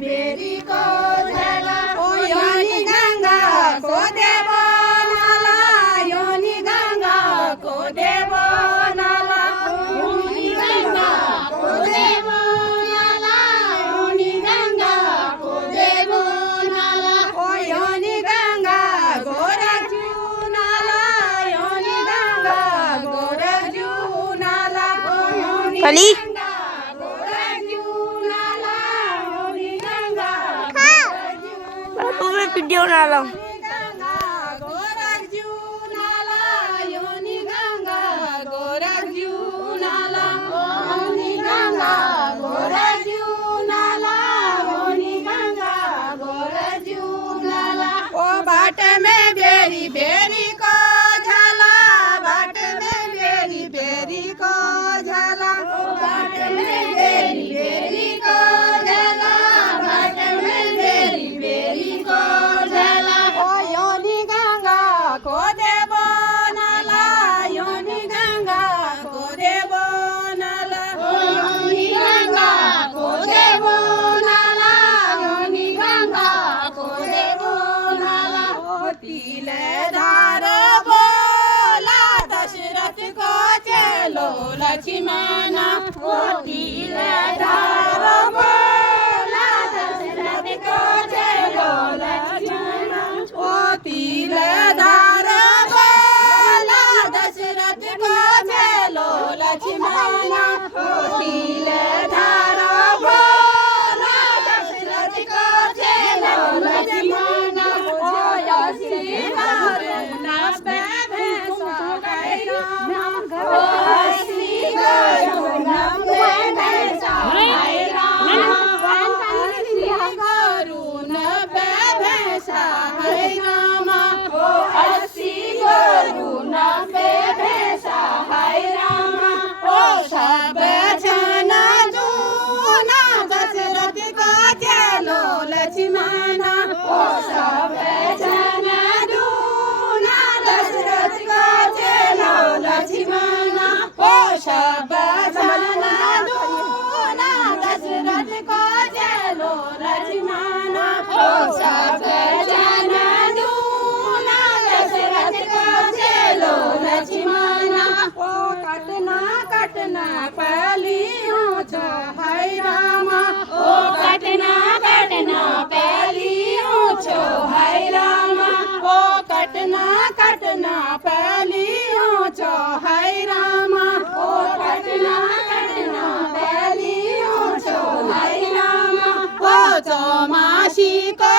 berry को झाला ओ योनी गंगा को देवो नाला योनी गंगा को देवो नाला योनी गंगा को देवो नाला योनी गंगा को देवो नाला ओ योनी गंगा गोरखजू नाला योनी गंगा गोरखजू नाला ओ योनी कली तुम्हें वीडियो बना लो बाट में बेरी बेरी को झाला बाट में बेरी बेरी को झाला बाट में बेरी बेरी को झाला बाट में बेरी बेरी को झाला ओ योनी गंगा को देवो नाला योनी गंगा को देवो नाला ओ योनी गंगा को देवो नाला योनी गंगा को देवो नाला ओ तिले धार बोला दशरथ को चलो लक्ष्मणा ओ तिले धार बोला दशरथ को चलो लक्ष्मणा ओ तिले धार बोला दशरथ को चलो लक्ष्मणा ओ तिले धार बोला दशरथ को चलो लक्ष्मणा ओ यसी करुणा बेबे सगाई राम ओ यसी करुणा बेबे सगाई राम ओ यसी करुणा बेबे सगाई राम ओ यसी करुणा बेबे सगाई राम ओ सब जन दूना दशरथ को चलो लक्ष्मणा ओ सब जन दूना दशरथ को चलो लक्ष्मणा ओ सब जन दूना दशरथ को चलो लक्ष्मणा ओ सब जन दूना दशरथ को चलो लक्ष्मणा ओ कटना कटना पलियो छो है रामा ओ कटना कटना पलियो छो है रामा ओ कटना कटना पलियो छो है रामा ओ कटना कटना पलियो छो है रामा ओ चौमासी को